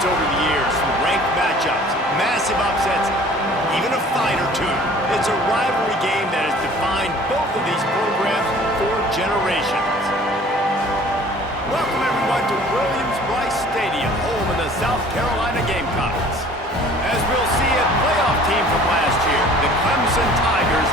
Over the years, from ranked matchups, massive upsets, even a fight or two. It's a rivalry game that has defined both of these programs for generations. Welcome everyone to Williams-Brice Stadium, home of the South Carolina Gamecocks. As we'll see, a playoff team from last year, the Clemson Tigers,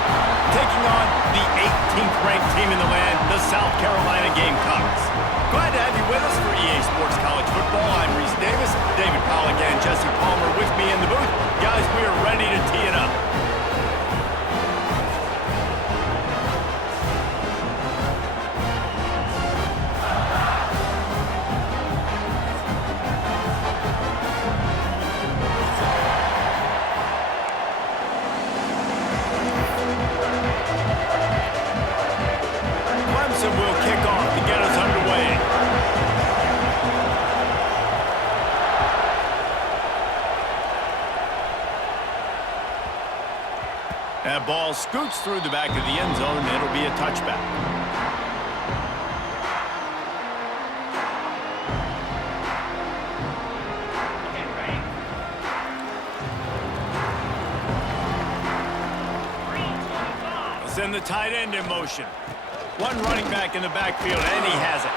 taking on the 18th ranked team in the land, the South Carolina Gamecocks. Glad to have you with us for EA Sports College Football. I'm Reese Davis, David Pollack and Jesse Palmer with me in the booth. Guys, we are ready to tee it up. Clemson will kick off to get us underway. That ball scoots through the back of the end zone, and it'll be a touchback. Send the tight end in motion. One running back in the backfield, and he has it.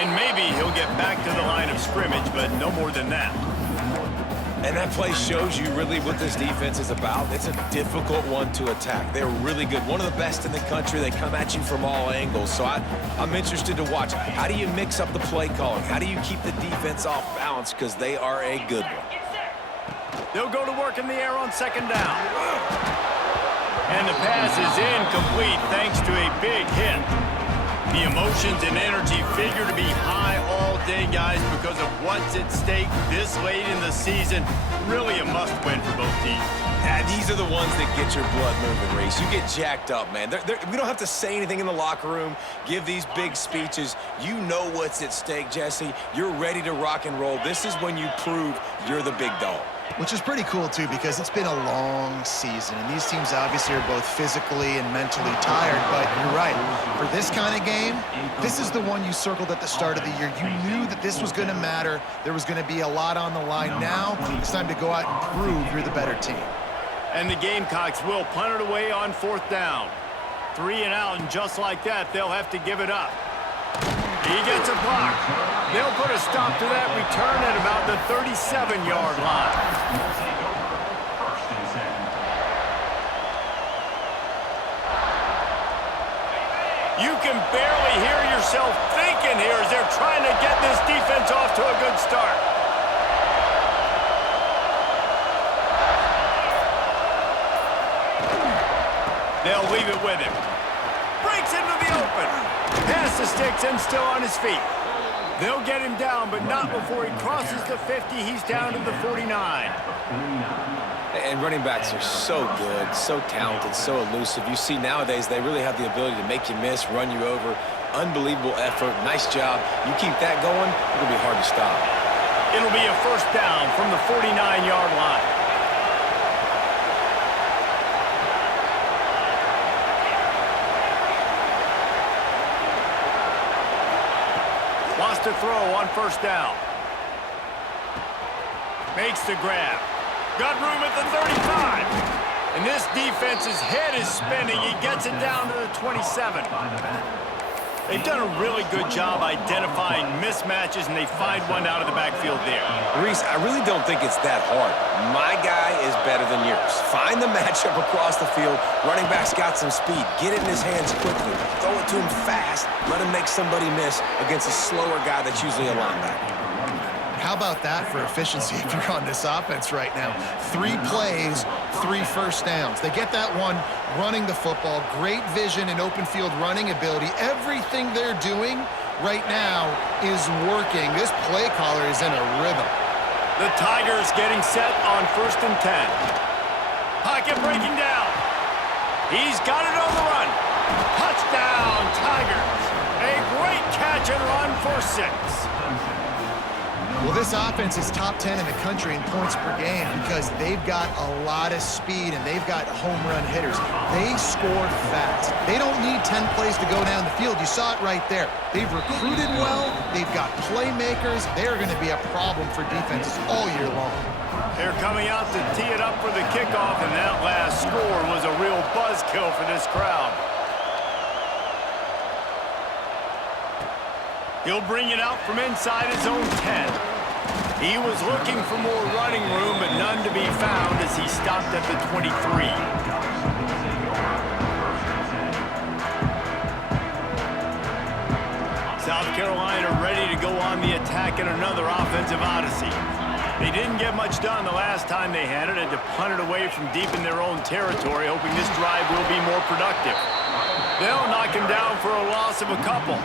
And maybe he'll get back to the line of scrimmage, but no more than that. And that play shows you really what this defense is about. It's a difficult one to attack. They're really good. One of the best in the country. They come at you from all angles. So I'm interested to watch. How do you mix up the play calling? How do you keep the defense off balance? Because they are a good one. They'll go to work in the air on second down. And the pass is incomplete thanks to a big hit. The emotions and energy figure to be high all day, guys, because of what's at stake this late in the season. Really a must-win for both teams. Yeah, these are the ones that get your blood moving, Reese. You get jacked up, man. We don't have to say anything in the locker room, give these big speeches. You know what's at stake, Jesse. You're ready to rock and roll. This is when you prove you're the big dog. Which is pretty cool, too, because it's been a long season. And these teams obviously are both physically and mentally tired. But you're right. For this kind of game, this is the one you circled at the start of the year. You knew that this was going to matter. There was going to be a lot on the line. Now it's time to go out and prove you're the better team. And the Gamecocks will punt it away on fourth down. 3 and out, and just like that, they'll have to give it up. He gets a block. They'll put a stop to that return at about the 37-yard line. You can barely hear yourself thinking here as they're trying to get this defense off to a good start. They'll leave it with him. Breaks into the open. Pass the sticks and still on his feet. They'll get him down, but not before he crosses the 50. He's down to the 49. And running backs are so good, so talented, so elusive. You see nowadays they really have the ability to make you miss, run you over. Unbelievable effort. Nice job. You keep that going, it'll be hard to stop. It'll be a first down from the 49-yard line. Lost to throw on first down. Makes the grab. Got room at the 35. And this defense's head is spinning. He gets it down to the 27. They've done a really good job identifying mismatches, and they find one out of the backfield there. Reese, I really don't think it's that hard. My guy is better than yours. Find the matchup across the field. Running back's got some speed. Get it in his hands quickly. Throw it to him fast. Let him make somebody miss against a slower guy that's usually a linebacker. How about that for efficiency if you're on this offense right now? 3 plays, 3 first downs. They get that one running the football. Great vision and open field running ability. Everything they're doing right now is working. This play caller is in a rhythm. The Tigers getting set on 1st and 10. Pocket breaking down. He's got it on the run. Touchdown, Tigers. A for 6. Well, this offense is top 10 in the country in points per game because they've got a lot of speed and they've got home run hitters. They score fast. They don't need 10 plays to go down the field. You saw it right there. They've recruited well. They've got playmakers. They're going to be a problem for defenses all year long. They're coming out to tee it up for the kickoff, and that last score was a real buzzkill for this crowd. He'll bring it out from inside his own 10. He was looking for more running room, but none to be found as he stopped at the 23. South Carolina ready to go on the attack in another offensive odyssey. They didn't get much done the last time they had it, and to punt it away from deep in their own territory, hoping this drive will be more productive. They'll knock him down for a loss of a couple.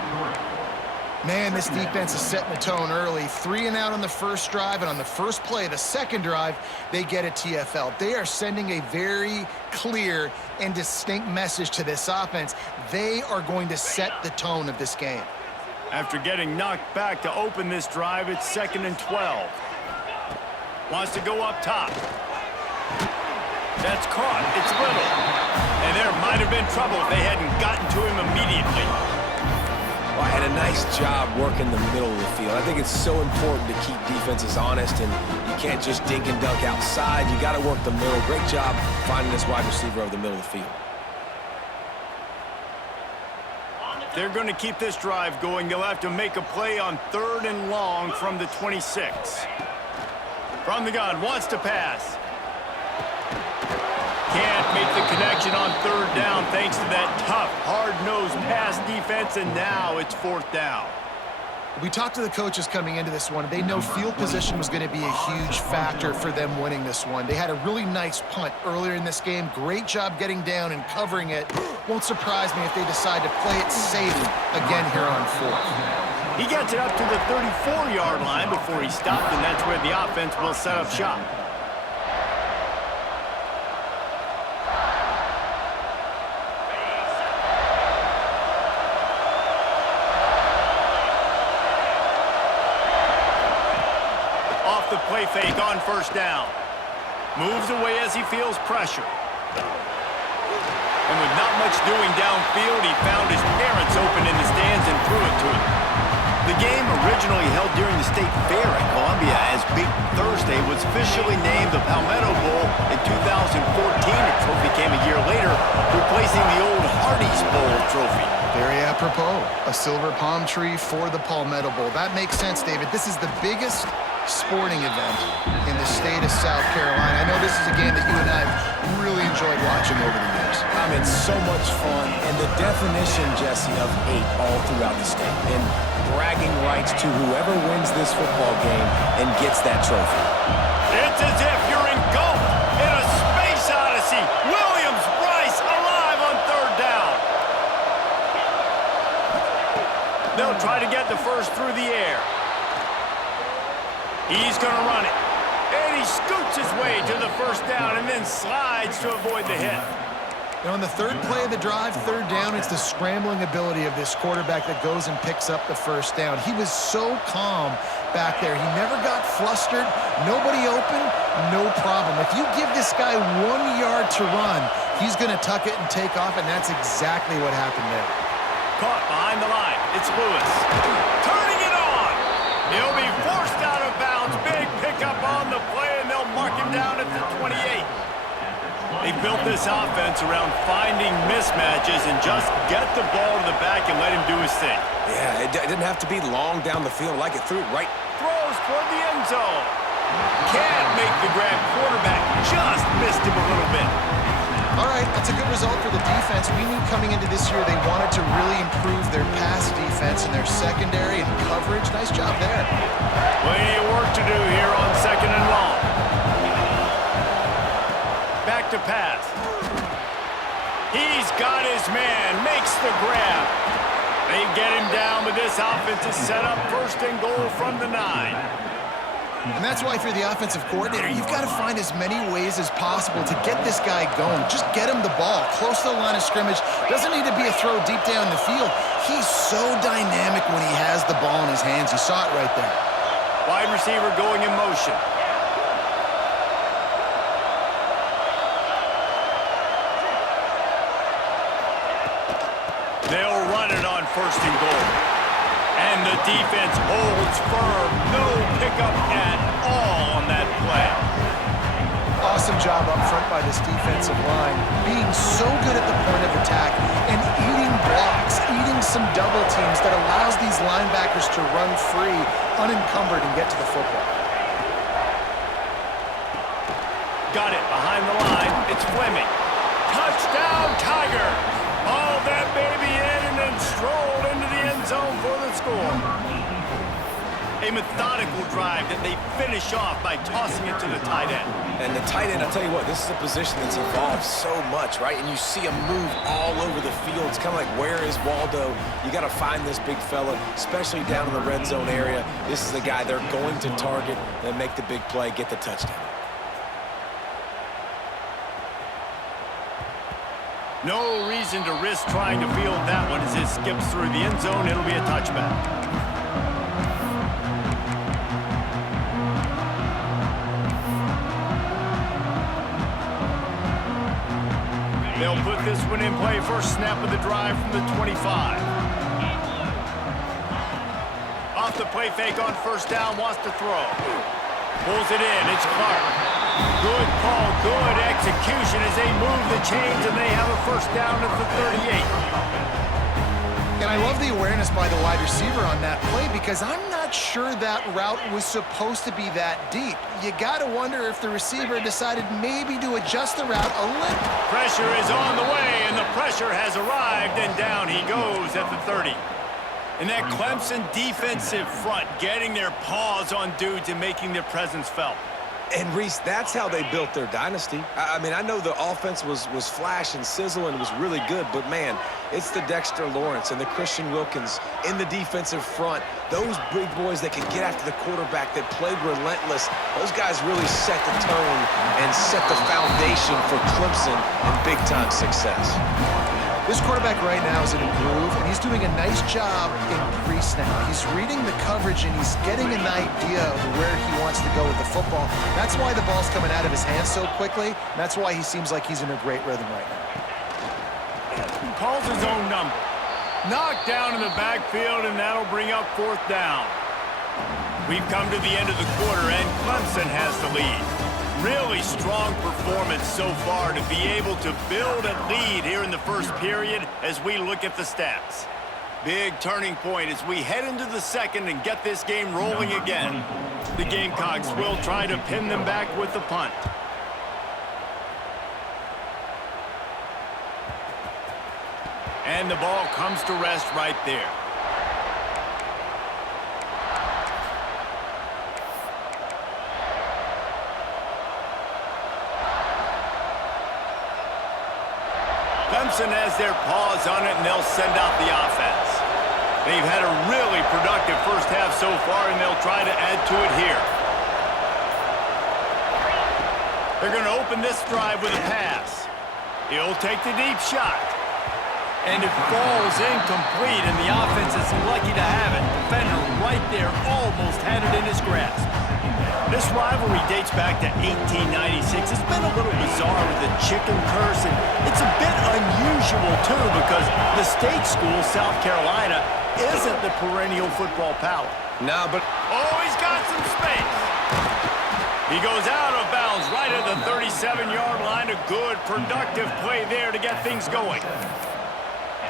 Man, this defense is setting the tone early. 3 and out on the first drive, and on the first play, the second drive, they get a TFL. They are sending a very clear and distinct message to this offense. They are going to set the tone of this game. After getting knocked back to open this drive, it's 2nd and 12. Wants to go up top. That's caught. It's Little. And there might have been trouble if they hadn't gotten to him immediately. Well, had a nice job working the middle of the field. I think it's so important to keep defenses honest, and you can't just dink and dunk outside. You got to work the middle. Great job finding this wide receiver over the middle of the field. They're going to keep this drive going. They'll have to make a play on 3rd and long from the 26. From the gun, wants to pass. Can't make the connection on 3rd down thanks to that tough, hard-nosed pass defense, and now it's 4th down. We talked to the coaches coming into this one. They know field position was going to be a huge factor for them winning this one. They had a really nice punt earlier in this game. Great job getting down and covering it. Won't surprise me if they decide to play it safe again here on 4th. He gets it up to the 34-yard line before he stopped, and that's where the offense will set up shop. The play fake on 1st down. Moves away as he feels pressure. And with not much doing downfield, he found his parents open in the stands and threw it to him. The game, originally held during the State Fair in Columbia as Big Thursday, was officially named the Palmetto Bowl in 2014. The trophy came a year later, replacing the old Hardee's Bowl trophy. Very apropos, a silver palm tree for the Palmetto Bowl. That makes sense, David. This is the biggest sporting event in the state of South Carolina. I know this is a game that you and I have really enjoyed watching over the years. I mean, so much fun, and the definition, Jesse, of hate all throughout the state, and bragging rights to whoever wins this football game and gets that trophy. It's as if you're engulfed in a space odyssey. Williams-Brice alive on 3rd down. They'll try to get the first through the air. He's going to run it. And he scoots his way to the 1st down and then slides to avoid the hit. Now, on the 3rd play of the drive, 3rd down, it's the scrambling ability of this quarterback that goes and picks up the 1st down. He was so calm back there. He never got flustered. Nobody open, no problem. If you give this guy 1 yard to run, he's going to tuck it and take off, and that's exactly what happened there. Caught behind the line. It's Lewis. Turning it on. He'll be forced out of bounds. Big pickup on the play, and they'll mark him down at the 28. They built this offense around finding mismatches and just get the ball to the back and let him do his thing. Yeah, it didn't have to be long down the field. Like it threw it right. Throws toward the end zone. Can't make the grab. Quarterback just missed him a little bit. All right, that's a good result for the defense. We knew coming into this year they wanted to really improve their pass defense and their secondary and coverage. Nice job there. Plenty of work to do here on 2nd and long. Back to pass. He's got his man, makes the grab. They get him down, but this offense is set up 1st and goal from the 9. And that's why, if you're the offensive coordinator, you've got to find as many ways as possible to get this guy going. Just get him the ball close to the line of scrimmage. Doesn't need to be a throw deep down the field. He's so dynamic when he has the ball in his his hands. You saw it right there. Wide receiver going in motion. They'll run it on 1st and goal. And the defense holds firm. No pickup at all on that play. Awesome job up front by this defensive line, being so good at the point of attack and eating blocks, eating some double teams that allows these linebackers to run free, unencumbered, and get to the football. Got it behind the line. It's Fleming. Touchdown, Tigers! All that baby in and then strolled into the end zone for the score. A methodical drive that they finish off by tossing it to the tight end. And the tight end, I'll tell you what, this is a position that's evolved so much, right? And you see him move all over the field. It's kind of like, where is Waldo? You got to find this big fella, especially down in the red zone area. This is the guy they're going to target and make the big play, get the touchdown. No reason to risk trying to field that one as it skips through the end zone. It'll be a touchback. They'll put this one in play. First snap of the drive from the 25. Off the play fake on 1st down, wants to throw. Pulls it in, it's Clark. Good call, good execution as they move the chains and they have a 1st down at the 38. And I love the awareness by the wide receiver on that play because I'm not sure that route was supposed to be that deep. You got to wonder if the receiver decided maybe to adjust the route a little. Pressure is on the way, and the pressure has arrived, and down he goes at the 30. And that Clemson defensive front getting their paws on dudes and making their presence felt. And, Reese, that's how they built their dynasty. I mean, I know the offense was flash and sizzle and was really good, but, man, it's the Dexter Lawrence and the Christian Wilkins in the defensive front. Those big boys that can get after the quarterback, that played relentless, those guys really set the tone and set the foundation for Clemson and big-time success. This quarterback right now is in a groove, and he's doing a nice job in pre-snap. He's reading the coverage, and he's getting an idea of where he wants to go with the football. That's why the ball's coming out of his hands so quickly, and that's why he seems like he's in a great rhythm right now. Calls his own number. Knocked down in the backfield, and that'll bring up 4th down. We've come to the end of the quarter, and Clemson has the lead. Really strong performance so far to be able to build a lead here in the 1st period as we look at the stats. Big turning point as we head into the 2nd and get this game rolling again. The Gamecocks will try to pin them back with the punt. And the ball comes to rest right there. Clemson has their paws on it, and they'll send out the offense. They've had a really productive 1st half so far, and they'll try to add to it here. They're going to open this drive with a pass. He'll take the deep shot. And it falls incomplete, and the offense is lucky to have it. Defender right there almost had it in his grasp. This rivalry dates back to 1896. It's been a little bizarre with the chicken curse, and it's a bit unusual, too, because the state school, South Carolina, isn't the perennial football power. No, but... Oh, he's got some space. He goes out of bounds right at the 37-yard line. A good, productive play there to get things going.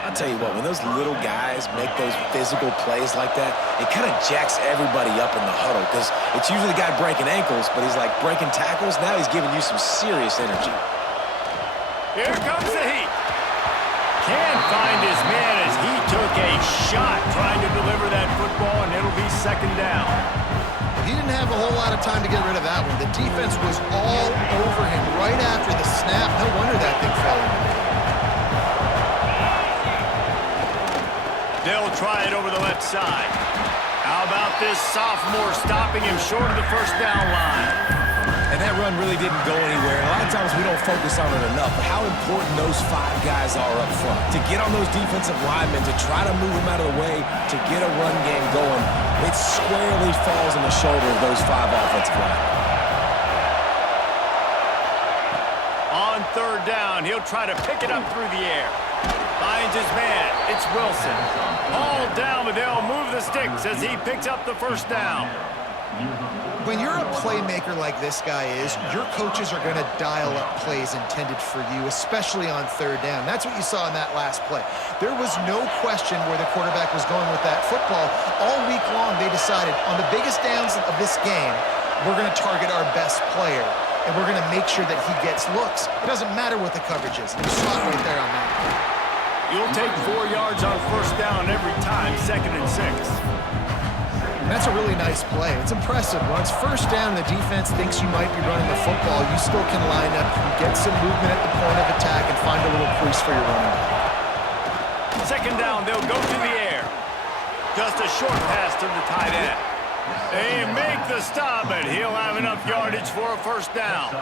I'll tell you what, when those little guys make those physical plays like that, it kind of jacks everybody up in the huddle because it's usually the guy breaking ankles, but he's like breaking tackles. Now he's giving you some serious energy. Here comes the heat. Can't find his man as he took a shot trying to deliver that football, and it'll be 2nd down. He didn't have a whole lot of time to get rid of that one. The defense was all over him right after the snap. No wonder that thing fell in the middle. They'll try it over the left side. How about this sophomore stopping him short of the 1st down line? And that run really didn't go anywhere. A lot of times we don't focus on it enough, but how important those 5 guys are up front. To get on those defensive linemen, to try to move them out of the way, to get a run game going. it squarely falls on the shoulder of those 5 offensive linemen. On third down, he'll try to pick it up through the air. Finds his man. It's Wilson. All down, but they'll move the sticks as he picks up the first down. When you're a playmaker like this guy is, your coaches are going to dial up plays intended for you, especially on third down. That's what you saw in that last play. There was no question where the quarterback was going with that football. All week long, they decided on the biggest downs of this game, we're going to target our best player, and we're going to make sure that he gets looks. It doesn't matter what the coverage is. You saw it right there on that. You'll take 4 yards on first down every time, 2nd and 6. That's a really nice play. It's impressive. Once first down, the defense thinks you might be running the football. You still can line up, get some movement at the point of attack, and find a little crease for your running back. 2nd down, they'll go through the air. Just a short pass to the tight end. They make the stop, and he'll have enough yardage for a first down.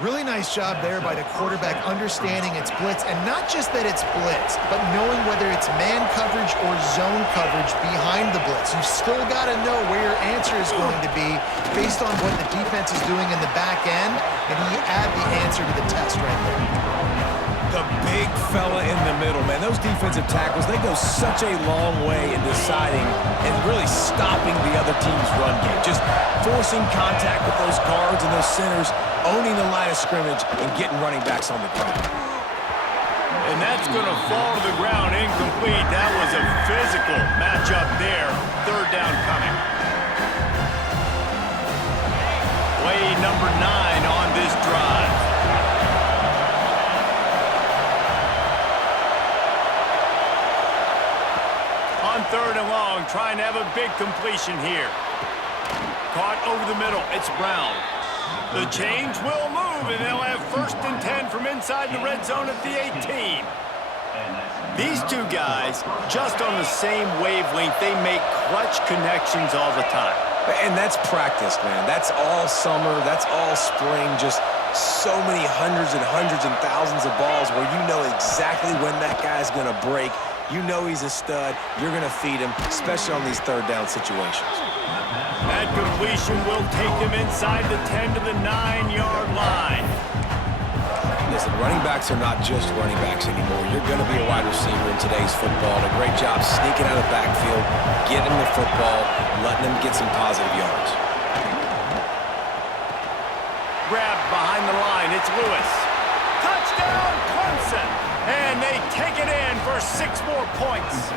Really nice job there by the quarterback understanding it's blitz, and not just that it's blitz, but knowing whether it's man coverage or zone coverage behind the blitz. You've still got to know where your answer is going to be based on what the defense is doing in the back end, and you add the answer to the test right there. The big fella in the middle, man. Those defensive tackles, they go such a long way in deciding and really stopping the other team's run game. Just forcing contact with those guards and those centers, owning the line of scrimmage, and getting running backs on the ground. And that's going to fall to the ground incomplete. That was a physical matchup there. 3rd down coming. Play number 9 on this drive. On 3rd and long, trying to have a big completion here. Caught over the middle. It's Brown. The change will move, and they'll have 1st and 10 from inside the red zone at the 18. These two guys, just on the same wavelength, they make clutch connections all the time. And that's practice, man. That's all summer. That's all spring. Just so many hundreds and thousands of balls where you know exactly when that guy's going to break. You know he's a stud. You're going to feed him, especially on these 3rd down situations. That completion will take them inside the 10 to the 9-yard line. Listen, running backs are not just running backs anymore. You're going to be a wide receiver in today's football. And a great job sneaking out of the backfield, getting the football, letting them get some positive yards. Grabbed behind the line. It's Lewis. Touchdown, Clemson. And they take it in for 6 more points.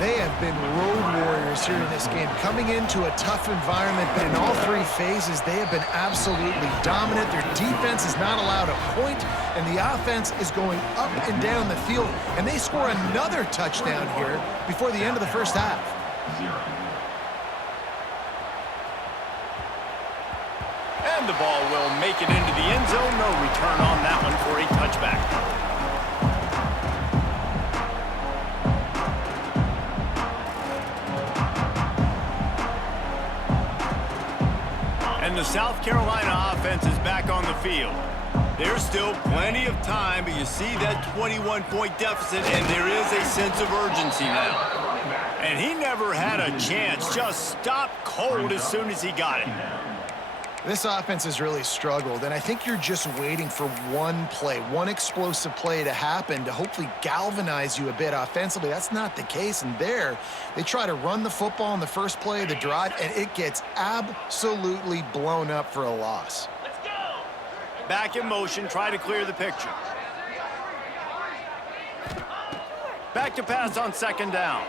They have been road warriors here in this game, coming into a tough environment, but in all 3 phases, they have been absolutely dominant. Their defense is not allowed a point, and the offense is going up and down the field, and they score another touchdown here before the end of the first half. And the ball will make it into the end zone. No return on that one for a touchback. And the South Carolina offense is back on the field. There's still plenty of time, but you see that 21-point deficit, and there is a sense of urgency now. And he never had a chance, just stopped cold as soon as he got it. This offense has really struggled, and I think you're just waiting for one play, one explosive play to happen to hopefully galvanize you a bit offensively. That's not the case, and there, they try to run the football in the first play of the drive, and it gets absolutely blown up for a loss. Let's go! Back in motion, try to clear the picture. Back to pass on 2nd down.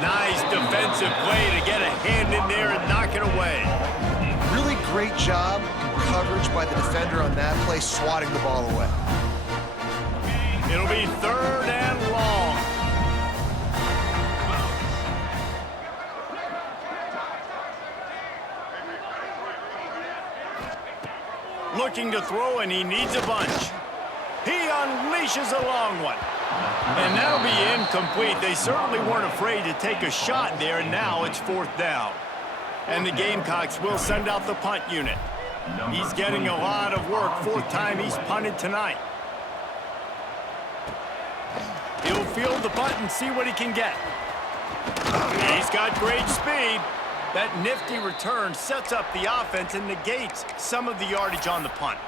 Nice defensive play to get a hand in there and knock it away. Really great job in coverage by the defender on that play, swatting the ball away. It'll be 3rd and long. Looking to throw, and he needs a bunch. He unleashes a long one. And that'll be incomplete. They certainly weren't afraid to take a shot there, and now it's 4th down. And the Gamecocks will send out the punt unit. He's getting a lot of work. 4th time he's punted tonight. He'll field the punt and see what he can get. He's got great speed. That nifty return sets up the offense and negates some of the yardage on the punt.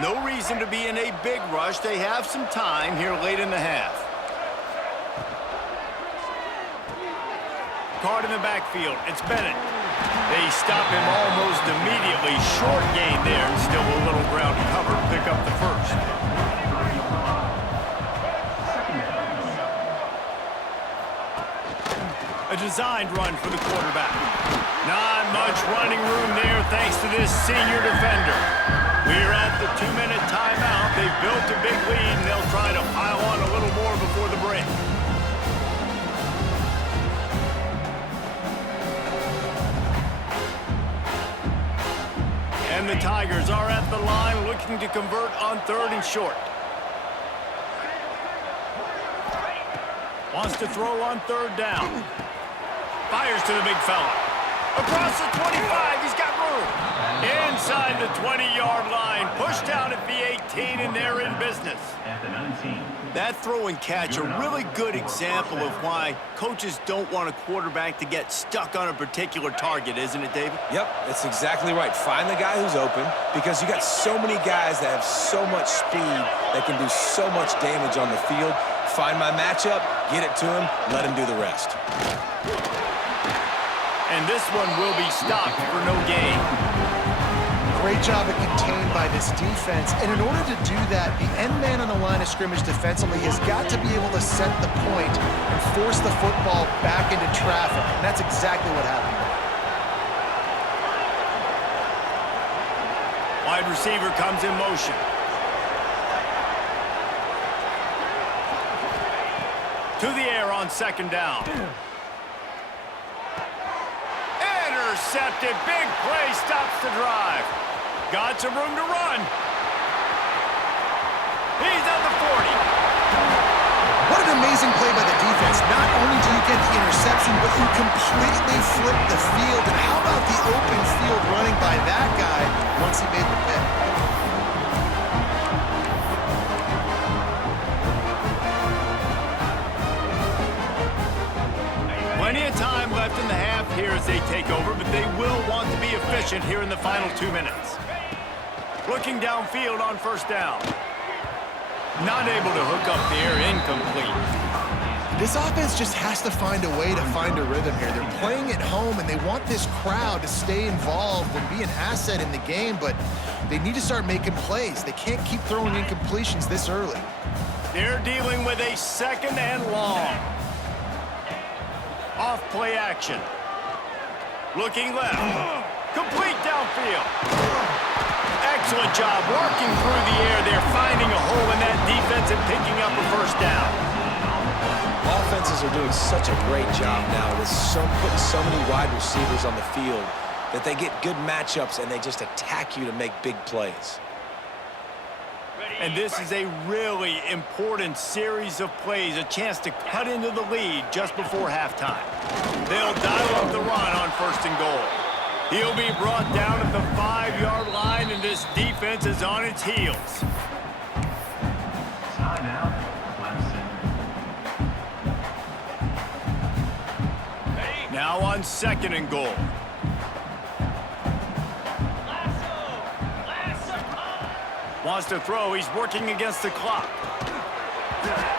No reason to be in a big rush. They have some time here late in the half. Card in the backfield. It's Bennett. They stop him almost immediately. Short gain there, and still a little ground to cover to pick up the first. A designed run for the quarterback. Not much running room there thanks to this senior defender. We're at the 2-minute timeout. They've built a big lead, and they'll try to pile on a little more before the break. And the Tigers are at the line looking to convert on 3rd and short. Wants to throw on 3rd down. Fires to the big fella. Across the 25, he's got room. Inside the 20-yard line, pushed down at the 18, and they're in business. That throw and catch, a really good example of why coaches don't want a quarterback to get stuck on a particular target, isn't it, David? Yep, that's exactly right. Find the guy who's open, because you got so many guys that have so much speed that can do so much damage on the field. Find my matchup, get it to him, let him do the rest. And this one will be stopped for no gain. Great job of contained by this defense. And in order to do that, the end man on the line of scrimmage defensively has got to be able to set the point and force the football back into traffic. And that's exactly what happened. Wide receiver comes in motion. To the air on 2nd down. Intercepted. Big play stops the drive. Got some room to run. He's at the 40. What an amazing play by the defense. Not only do you get the interception, but you completely flip the field. And how about the open field running by that guy once he made the pick? Plenty of time left in the half here as they take over, but they will want to be efficient here in the final 2 minutes. Looking downfield on 1st down. Not able to hook up there, incomplete. This offense just has to find a way to find a rhythm here. They're playing at home, and they want this crowd to stay involved and be an asset in the game, but they need to start making plays. They can't keep throwing incompletions this early. They're dealing with a 2nd and long. Off play action. Looking left. Complete downfield. Excellent job working through the air. They're finding a hole in that defense and picking up a 1st down. Offenses are doing such a great job now with putting so many wide receivers on the field that they get good matchups and they just attack you to make big plays. And this is a really important series of plays, a chance to cut into the lead just before halftime. They'll dial up the run on 1st and goal. He'll be brought down at the 5-yard line, and this defense is on its heels. Timeout, Clemson. Now on 2nd and goal. Wants to throw. He's working against the clock.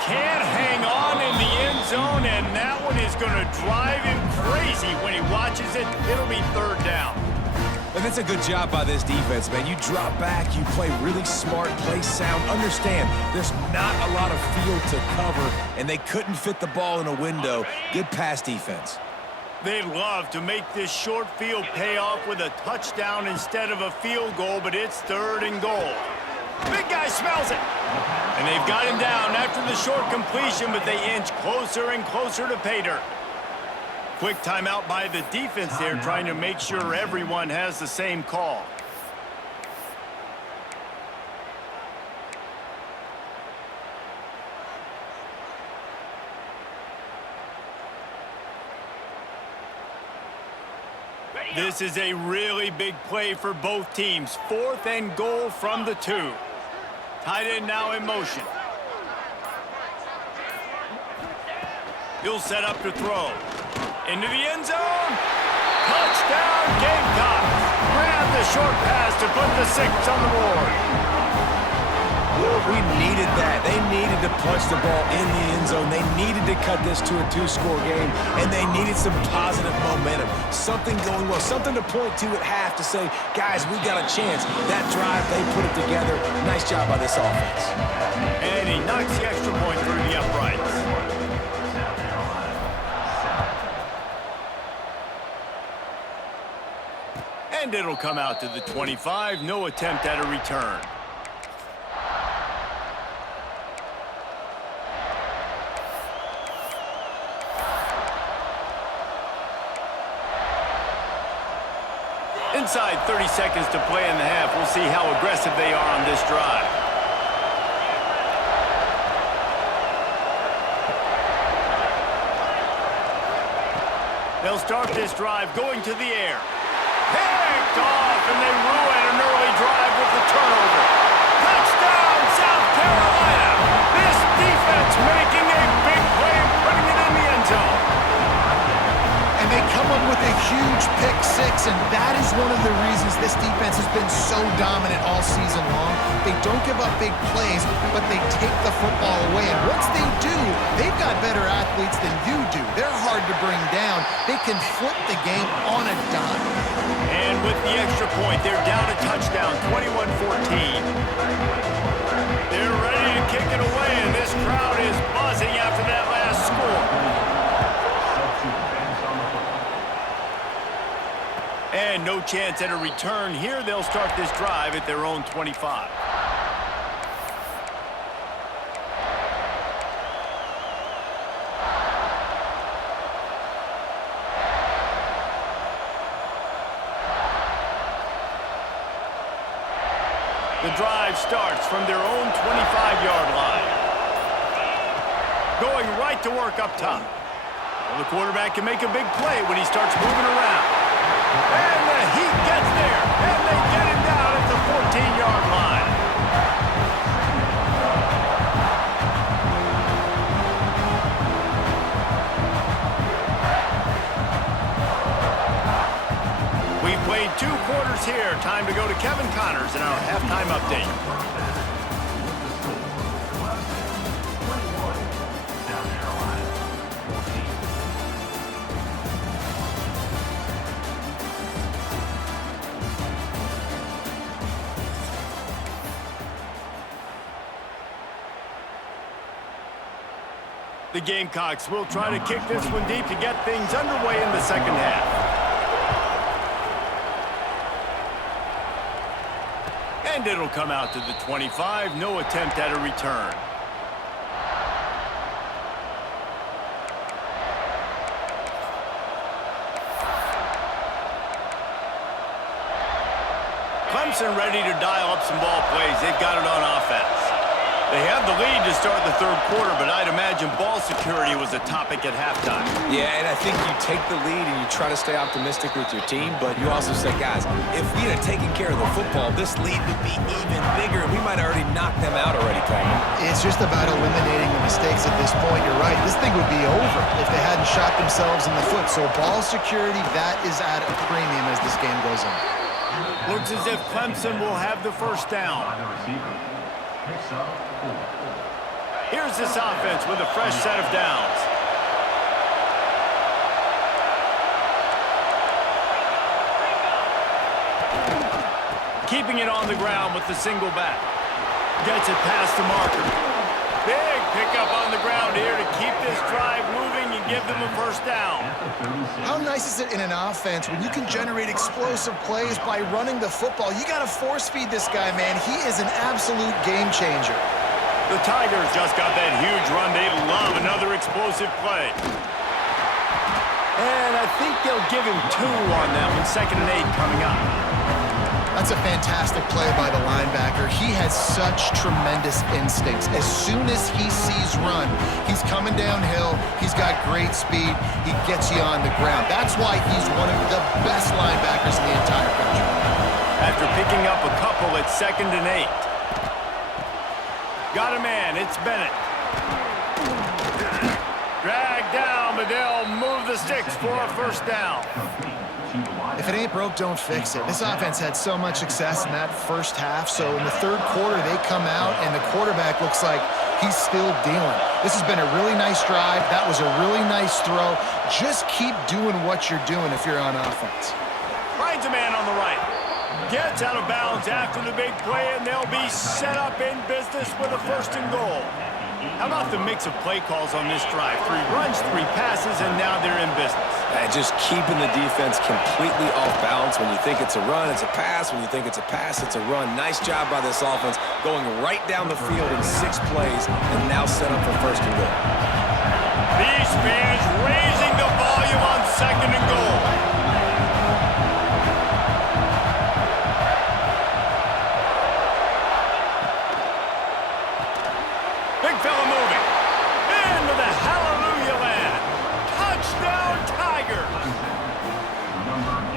Can't hang on in the end zone, and that one is going to drive him crazy when he watches it. It'll be 3rd down. And that's a good job by this defense, man. You drop back, you play really smart, play sound. Understand, there's not a lot of field to cover, and they couldn't fit the ball in a window. Good pass defense. They'd love to make this short field pay off with a touchdown instead of a field goal, but it's 3rd and goal. Big guy smells it. And they've got him down after the short completion, but they inch closer and closer to pay dirt. Quick timeout by the defense there, trying to make sure everyone has the same call. This is a really big play for both teams. 4th and goal from the 2. Tight end now in motion. He'll set up to throw. Into the end zone. Touchdown, Gamecocks. Grab the short pass to put the 6 on the board. We needed that. They needed to punch the ball in the end zone. They needed to cut this to a 2-score game, and they needed some positive momentum. Something going well, something to point to at half to say, guys, we got a chance. That drive, they put it together. Nice job by this offense. And he knocks the extra point through the uprights. And it'll come out to the 25. No attempt at a return. Inside 30 seconds to play in the half. We'll see how aggressive they are on this drive. They'll start this drive going to the air. Picked off, and they ruin an early drive with the turnover. Touchdown, South Carolina! This defense making a big play and putting it in the end zone. And they come up with a huge pick 6, and that is one of the reasons this defense has been so dominant all season long. They don't give up big plays, but they take the football away. And once they do, they've got better athletes than you do. They're hard to bring down. They can flip the game on a dime. And with the extra point, they're down a touchdown, 21-14. They're ready to kick it away, and this crowd is buzzing after that last score. And no chance at a return here. They'll start this drive at their own 25. The drive starts from their own 25-yard line. Going right to work up top. Well, the quarterback can make a big play when he starts moving around. And the Heat gets there, and they get him down at the 14-yard line. We've played 2 quarters here. Time to go to Kevin Connors in our halftime update. The Gamecocks will try to kick this one deep to get things underway in the second half. And it'll come out to the 25. No attempt at a return. Clemson ready to dial up some ball plays. They've got it on offense. They have the lead to start the third quarter, but I'd imagine ball security was a topic at halftime. Yeah, and I think you take the lead and you try to stay optimistic with your team, but you also say, guys, if we had taken care of the football, this lead would be even bigger, and we might have already knocked them out already, Coleman. It's just about eliminating the mistakes at this point. You're right. This thing would be over if they hadn't shot themselves in the foot. So ball security, that is at a premium as this game goes on. Looks as if Clemson will have the first down. Here's this offense with a fresh set of downs. Keeping it on the ground with the single back. Gets it past the marker. Big pickup on the ground here to keep this drive moving and give them a first down. How nice is it in an offense when you can generate explosive plays by running the football? You got to force feed this guy, man. He is an absolute game changer. The Tigers just got that huge run. They love another explosive play. And I think they'll give him 2 on that one. 2nd and 8 coming up. That's a fantastic play by the linebacker. He has such tremendous instincts. As soon as he sees run, he's coming downhill. He's got great speed. He gets you on the ground. That's why he's one of the best linebackers in the entire country. After picking up a couple, it's 2nd and 8. Got a man. It's Bennett. Drag down, but they'll move the sticks for a first down. If it ain't broke, don't fix it. This offense had so much success in that first half, so in the third quarter, they come out, and the quarterback looks like he's still dealing. This has been a really nice drive. That was a really nice throw. Just keep doing what you're doing if you're on offense. Finds a man on the right. Gets out of bounds after the big play, and they'll be set up in business with a 1st and goal. How about the mix of play calls on this drive? 3 runs, 3 passes, and now they're in business. Just keeping the defense completely off balance. When you think it's a run, it's a pass. When you think it's a pass, it's a run. Nice job by this offense going right down the field in 6 plays and now set up for 1st and goal. These fans raising the volume on 2nd and goal. Big fella moving. Into the hallelujah land. Touchdown, Tigers.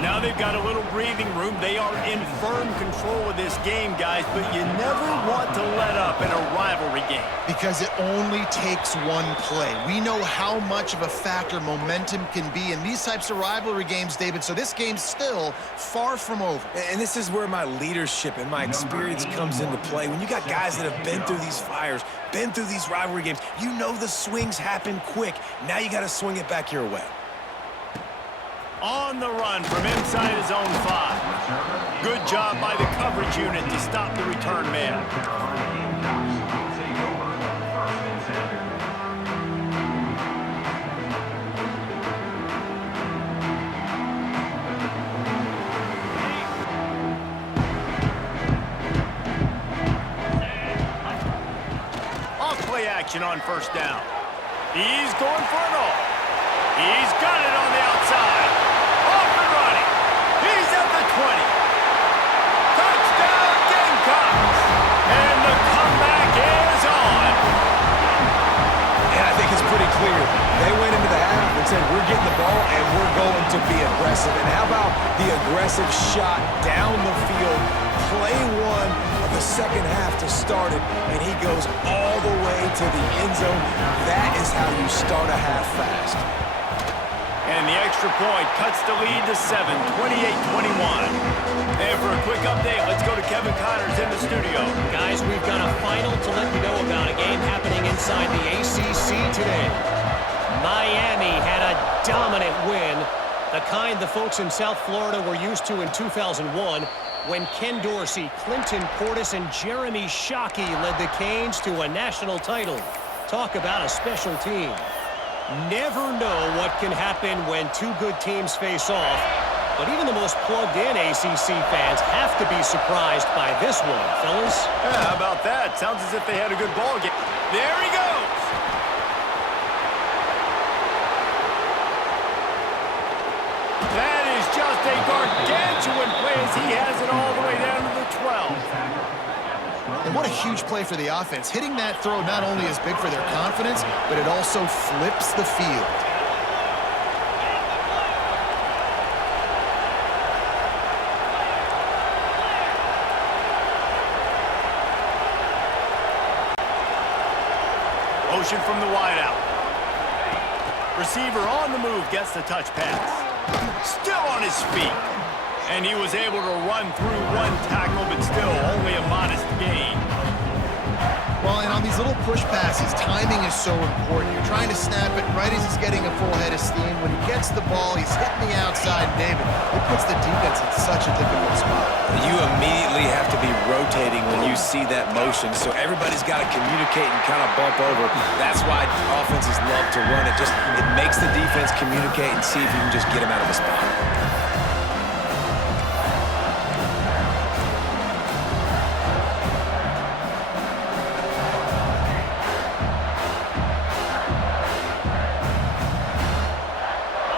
Now they've got a little breathing room. They are in firm control of this game, guys, but you never want to let up in a rivalry game. Because it only takes one play. We know how much of a factor momentum can be in these types of rivalry games, David, so this game's still far from over. And this is where my leadership and my experience comes into play. When you got guys that have been through these fires, been through these rivalry games, you know the swings happen quick. Now you got to swing it back your way. On the run from inside his own 5. Good job by the coverage unit to stop the return man. Off-play action on 1st down. He's going for it all. He's got it on the outside. Off and running. He's at the 20. Touchdown, Gamecocks. And the comeback is on. And I think it's pretty clear. They went into the half and said, we're getting the ball and we're going to be aggressive. And how about the aggressive shot down the field? Play 1 of the 2nd half to start it, and he goes all the way to the end zone. That is how you start a half fast. And the extra point cuts the lead to 7, 28-21. And for a quick update, let's go to Kevin Connors in the studio. Guys, we've got a final to let you know about, a game happening inside the ACC today. Miami had a dominant win, the kind the folks in South Florida were used to in 2001, when Ken Dorsey, Clinton Portis, and Jeremy Shockey led the Canes to a national title. Talk about a special team. Never know what can happen when 2 good teams face off, but even the most plugged-in ACC fans have to be surprised by this one, fellas. Yeah, how about that? Sounds as if they had a good ball game. There he goes. That is just a gargantuan play as he has it all the way down to the 12. And what a huge play for the offense. Hitting that throw not only is big for their confidence, but it also flips the field. Motion from the wideout. Receiver on the move gets the touch pass. Still on his feet. And he was able to run through 1 tackle, but still only a modest gain. Well, and on these little push passes, timing is so important. You're trying to snap it right as he's getting a full head of steam. When he gets the ball, he's hitting the outside. David, it puts the defense in such a difficult spot. You immediately have to be rotating when you see that motion, so everybody's got to communicate and kind of bump over. That's why offenses love to run it. It makes the defense communicate and see if you can just get him out of a spot.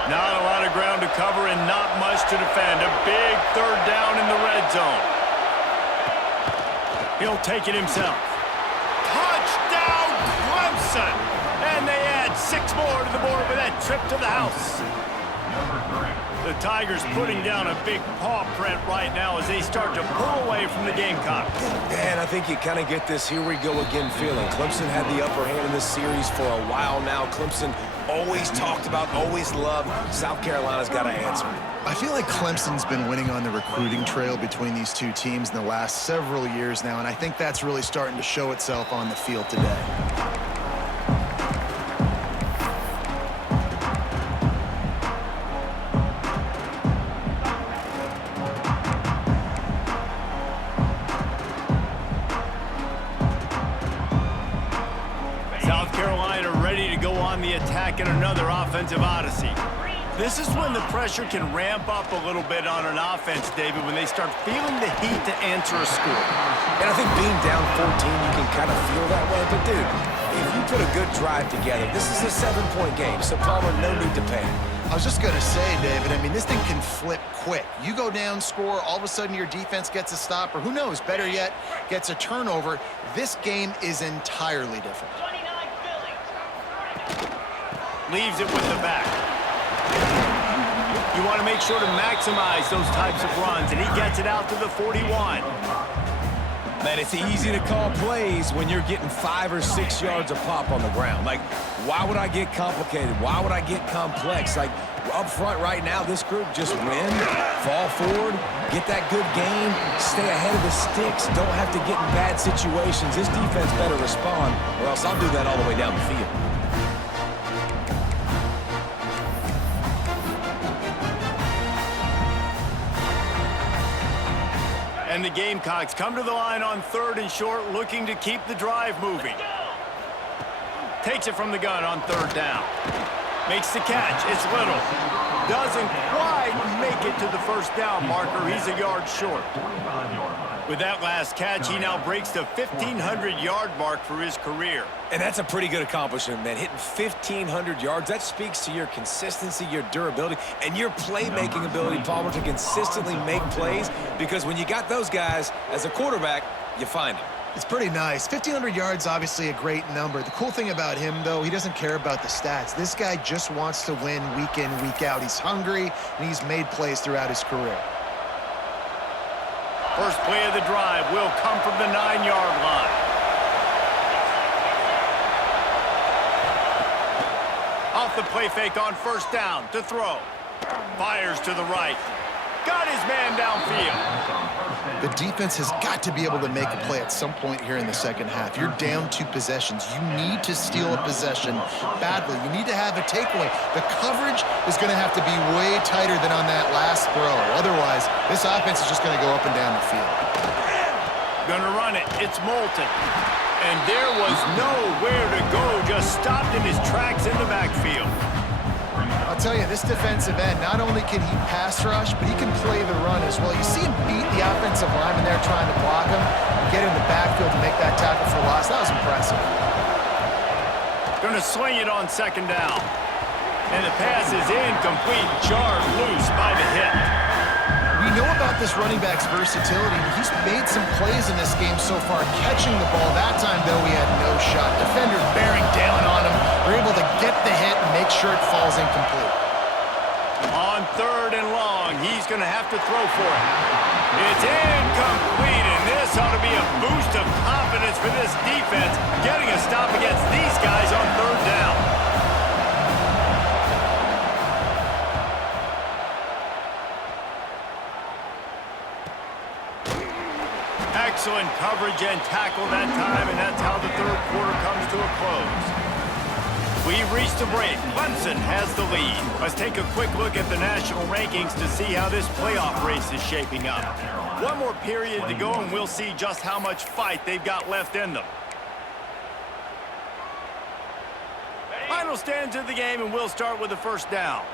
Not a lot of ground to cover and not much to defend. A big 3rd down in the red zone. He'll take it himself. Touchdown, Clemson! And they add 6 more to the board with that trip to the house. The Tigers putting down a big paw print right now as they start to pull away from the Gamecocks. And I think you kind of get this here we go again feeling. Clemson had the upper hand in this series for a while now. Clemson always talked about, always loved. South Carolina's got to answer. I feel like Clemson's been winning on the recruiting trail between these two teams in the last several years now, and I think that's really starting to show itself on the field today. South Carolina ready to go on the attack in another offensive odyssey. This is when the pressure can ramp up a little bit on an offense, David, when they start feeling the heat to answer a score. And I think being down 14, you can kind of feel that way. But, dude, if you put a good drive together, this is a 7-point game, so Palmer, no need to panic. I was just going to say, David, I mean, this thing can flip quick. You go down, score, all of a sudden your defense gets a stop, or who knows, better yet, gets a turnover. This game is entirely different. Leaves it with the back. You want to make sure to maximize those types of runs, and he gets it out to the 41. Man, it's easy to call plays when you're getting 5 or 6 yards a pop on the ground. Like, why would I get complicated? Why would I get complex? Like, up front right now, this group just win, fall forward, get that good gain, stay ahead of the sticks, don't have to get in bad situations. This defense better respond, or else I'll do that all the way down the field. And the Gamecocks come to the line on 3rd and short, looking to keep the drive moving. Takes it from the gun on 3rd down. Makes the catch. It's Little. Doesn't quite make it to the 1st down marker. He's a yard short. With that last catch, he now breaks the 1,500-yard mark for his career. And that's a pretty good accomplishment, man. Hitting 1,500 yards, that speaks to your consistency, your durability, and your playmaking ability, Palmer, to consistently make plays, because when you got those guys as a quarterback, you find them. It's pretty nice. 1,500 yards, obviously a great number. The cool thing about him, though, he doesn't care about the stats. This guy just wants to win week in, week out. He's hungry, and he's made plays throughout his career. First play of the drive will come from the 9-yard line. Off the play fake on 1st down to throw. Fires to the right. Got his man downfield. The defense has got to be able to make a play at some point here in the second half. You're down 2 possessions. You need to steal a possession badly. You need to have a takeaway. The coverage is going to have to be way tighter than on that last throw. Otherwise, this offense is just going to go up and down the field. Gonna run it. It's Moulton. And there was nowhere to go. Just stopped in his tracks in the backfield. I'll tell you, this defensive end, not only can he pass rush, but he can play the run as well. You see him beat the offensive lineman there trying to block him and get in the backfield to make that tackle for loss. That was impressive. Gonna swing it on 2nd down. And the pass is incomplete, jarred loose by the hit. We know about this running back's versatility. He's made some plays in this game so far, catching the ball. That time, though, he had no shot. Defender bearing down on him. We're able to get the hit and make sure it falls incomplete. On 3rd and long, he's going to have to throw for it. It's incomplete, and this ought to be a boost of confidence for this defense, getting a stop against these guys on 3rd down. Excellent coverage and tackle that time, and that's how the 3rd quarter comes to a close. We've reached a break. Clemson has the lead. Let's take a quick look at the national rankings to see how this playoff race is shaping up. One more period to go, and we'll see just how much fight they've got left in them. Final stands of the game, and we'll start with the 1st down.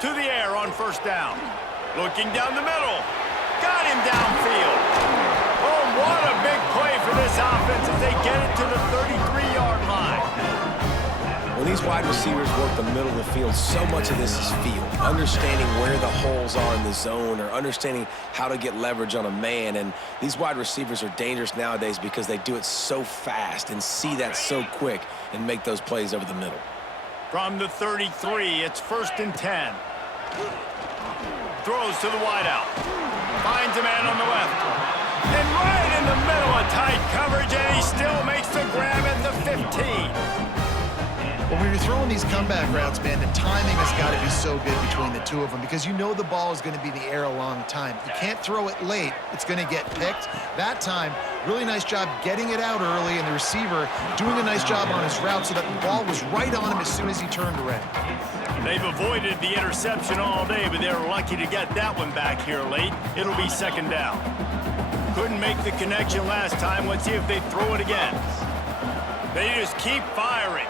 To the air on 1st down. Looking down the middle. Got him downfield. Oh, what a big play for this offense as they get it to the 33-yard line. When these wide receivers work the middle of the field, so much of this is feel. Understanding where the holes are in the zone or understanding how to get leverage on a man. And these wide receivers are dangerous nowadays because they do it so fast and see that so quick and make those plays over the middle. From the 33, it's 1st and 10. Throws to the wideout. Finds a man on the left. And right in the middle of tight coverage, and he still makes the grab at the 15. When you're throwing these comeback routes, man, the timing has got to be so good between the two of them because you know the ball is going to be in the air a long time. You can't throw it late. It's going to get picked. That time, really nice job getting it out early, and the receiver doing a nice job on his route so that the ball was right on him as soon as he turned around. They've avoided the interception all day, but they're lucky to get that one back here late. It'll be 2nd down. Couldn't make the connection last time. Let's see if they throw it again. They just keep firing.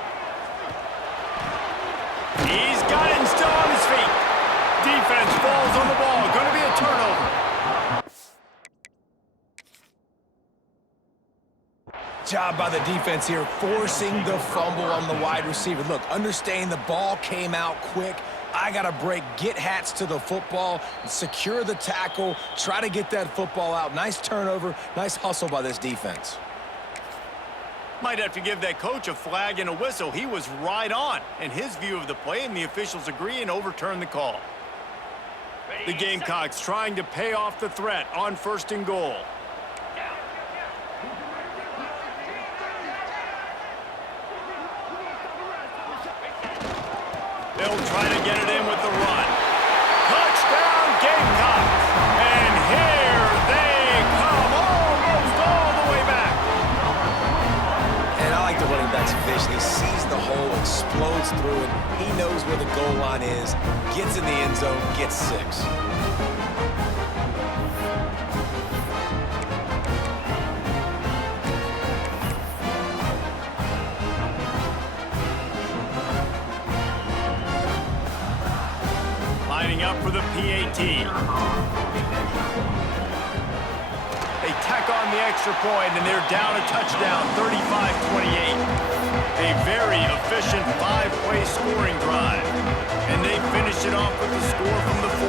He's got it and still on his feet. Defense falls on the ball. Going to be a turnover. Job by the defense here, forcing the fumble on the wide receiver. Look, understanding the ball came out quick. I got to break, get hats to the football, secure the tackle, try to get that football out. Nice turnover, nice hustle by this defense. Might have to give that coach a flag and a whistle. He was right on in his view of the play, and the officials agree and overturn the call. The Gamecocks trying to pay off the threat on 1st and goal. They'll try to get it in with the run. Touchdown, Gamecocks! And here they come, almost all the way back. And I like the running back's vision. He sees the hole, explodes through it. He knows where the goal line is, gets in the end zone, gets 6. Lining up for the PAT. They tack on the extra point, and they're down a touchdown, 35-28. A very efficient 5-play scoring drive. And they finish it off with the score from the 4.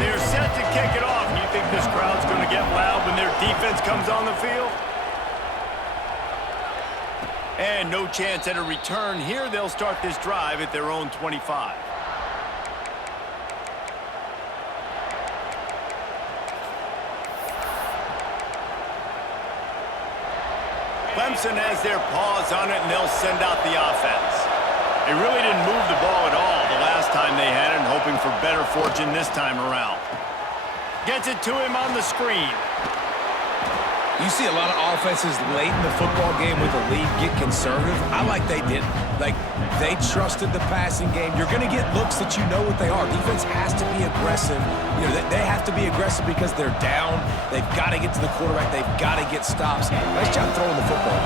They're set to kick it off. You think this crowd's going to get loud when their defense comes on the field? And no chance at a return here. They'll start this drive at their own 25. Clemson has their paws on it, and they'll send out the offense. They really didn't move the ball at all the last time they had it, and hoping for better fortune this time around. Gets it to him on the screen. You see a lot of offenses late in the football game with the lead get conservative. I like they didn't. Like, they trusted the passing game. You're going to get looks that you know what they are. Defense has to be aggressive. You know, they have to be aggressive because they're down. They've got to get to the quarterback. They've got to get stops. Nice job throwing the football.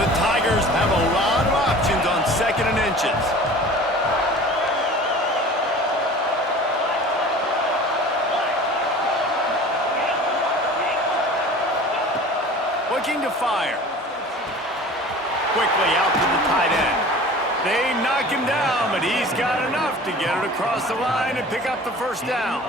The Tigers have a lot of options on 2nd and inches. Looking to fire. Quickly out to the tight end. They knock him down, but he's got enough to get it across the line and pick up the 1st down.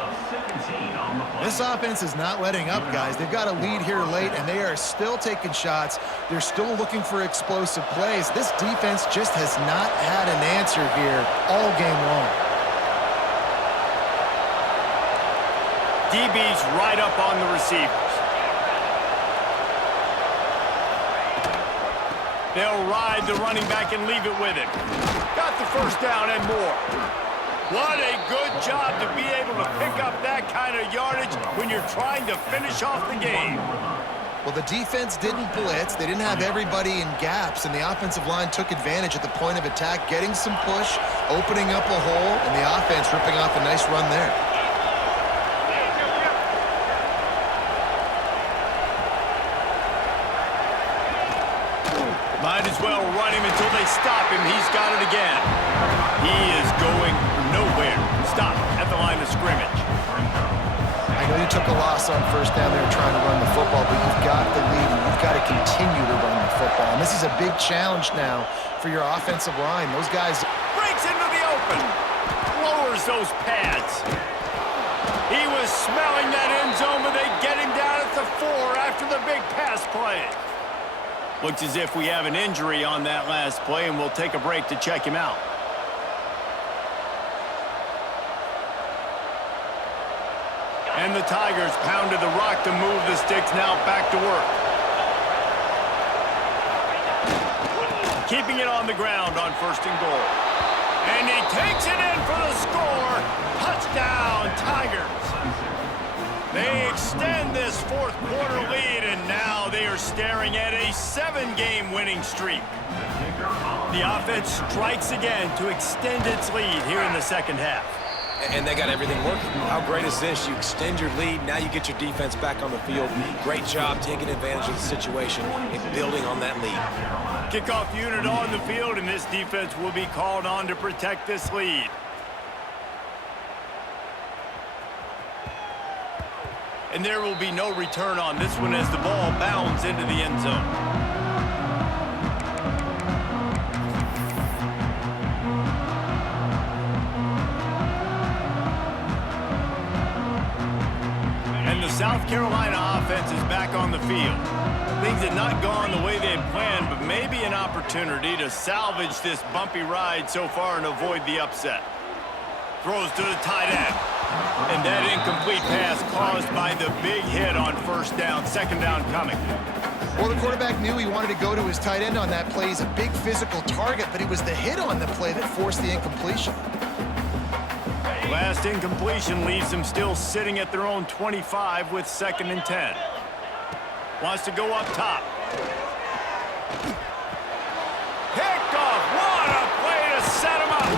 This offense is not letting up, guys. They've got a lead here late, and they are still taking shots. They're still looking for explosive plays. This defense just has not had an answer here all game long. DB's right up on the receivers. They'll ride the running back and leave it with him. Got the 1st down and more. What a good job to be able to pick up that kind of yardage when you're trying to finish off the game. Well, the defense didn't blitz. They didn't have everybody in gaps, and the offensive line took advantage at the point of attack, getting some push, opening up a hole, and the offense ripping off a nice run there. Might as well run him until they stop him. He's got it again. He is going nowhere. Stop at the line of scrimmage. I know you took a loss on 1st down there trying to run the football, but you've got the lead and you've you've got to continue to run the football. And this is a big challenge now for your offensive line. Those guys... Breaks into the open. Lowers those pads. He was smelling that end zone, but they get him down at the 4 after the big pass play. Looks as if we have an injury on that last play, and we'll take a break to check him out. And the Tigers pounded the rock to move the sticks. Now back to work. Keeping it on the ground on 1st and goal. And he takes it in for the score. Touchdown, Tigers. They extend this 4th quarter lead, and now they are staring at a 7-game winning streak. The offense strikes again to extend its lead here in the 2nd half. And they got everything working. How great is this? You extend your lead, now you get your defense back on the field. Great job taking advantage of the situation and building on that lead. Kickoff unit on the field, and this defense will be called on to protect this lead. And there will be no return on this one as the ball bounds into the end zone. South Carolina offense is back on the field. Things had not gone the way they had planned, but maybe an opportunity to salvage this bumpy ride so far and avoid the upset. Throws to the tight end. And that incomplete pass caused by the big hit on 1st down, 2nd down coming. Well, the quarterback knew he wanted to go to his tight end on that play. He's a big physical target, but it was the hit on the play that forced the incompletion. Last incompletion leaves them still sitting at their own 25 with 2nd and 10. Wants to go up top. Picked off. What a play to set him up.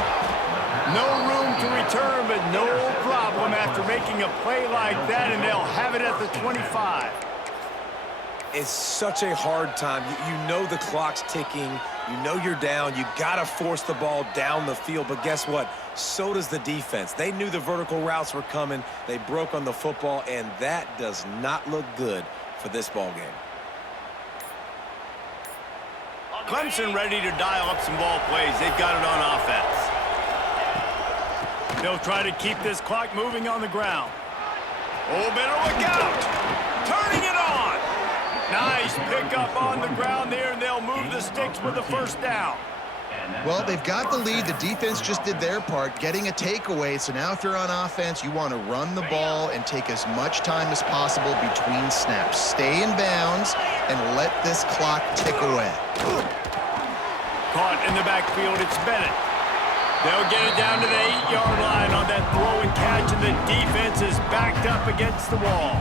No room to return, but no problem after making a play like that, and they'll have it at the 25. It's such a hard time. You know the clock's ticking. You know you're down. You got to force the ball down the field. But guess what? So does the defense. They knew the vertical routes were coming. They broke on the football, and that does not look good for this ball game. Clemson ready to dial up some ball plays. They've got it on offense. They'll try to keep this clock moving on the ground. Oh, better look out. Turning it on. Nice pickup on the ground there, and they'll move the sticks with the 1st down. Well, they've got the lead. The defense just did their part, getting a takeaway. So now if you're on offense, you want to run the ball and take as much time as possible between snaps. Stay in bounds and let this clock tick away. Caught in the backfield, it's Bennett. They'll get it down to the 8-yard line on that throw and catch, and the defense is backed up against the wall.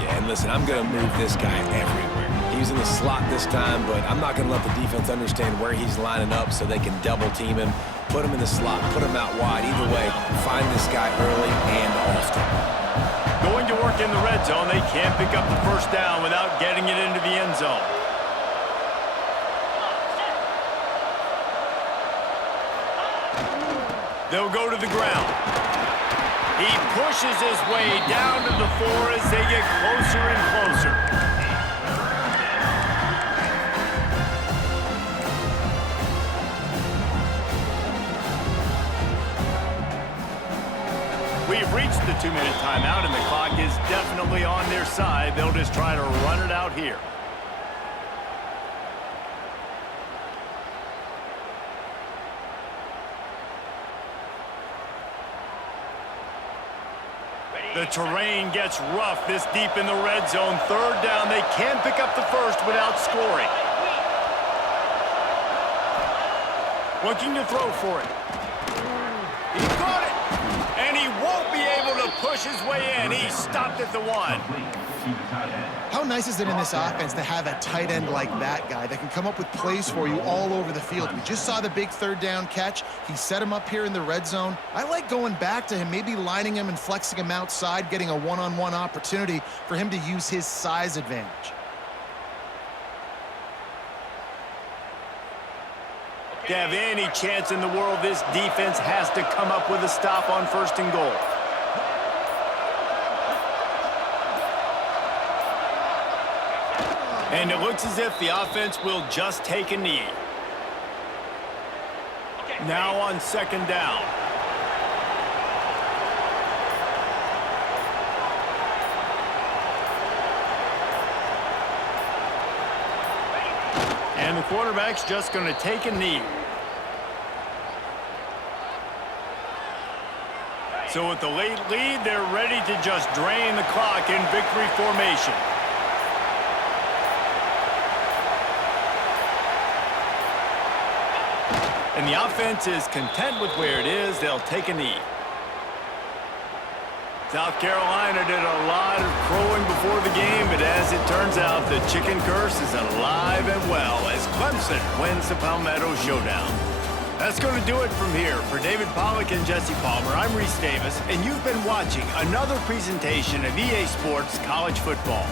Yeah, and listen, I'm going to move this guy everywhere. He's in the slot this time, but I'm not going to let the defense understand where he's lining up so they can double team him, put him in the slot, put him out wide. Either way, find this guy early and often. Going to work in the red zone, they can't pick up the 1st down without getting it into the end zone. They'll go to the ground. He pushes his way down to the 4 as they get closer and closer. We've reached the 2-minute timeout, and the clock is definitely on their side. They'll just try to run it out here. The terrain gets rough this deep in the red zone. 3rd down. They can pick up the 1st without scoring. Looking to throw for it. He caught it. And he won't be able to push his way in. He stopped at the 1. How nice is it in this offense to have a tight end like that guy that can come up with plays for you all over the field? We just saw the big 3rd down catch. He set him up here in the red zone. I like going back to him, maybe lining him and flexing him outside, getting a one-on-one opportunity for him to use his size advantage. To have any chance in the world, this defense has to come up with a stop on 1st and goal. And it looks as if the offense will just take a knee. Now on second down. And the quarterback's just going to take a knee. So with the late lead, they're ready to just drain the clock in victory formation. And the offense is content with where it is. They'll take a knee. South Carolina did a lot of crowing before the game, but as it turns out, the chicken curse is alive and well as Clemson wins the Palmetto Showdown. That's going to do it from here. For David Pollack and Jesse Palmer, I'm Reese Davis, and you've been watching another presentation of EA Sports College Football.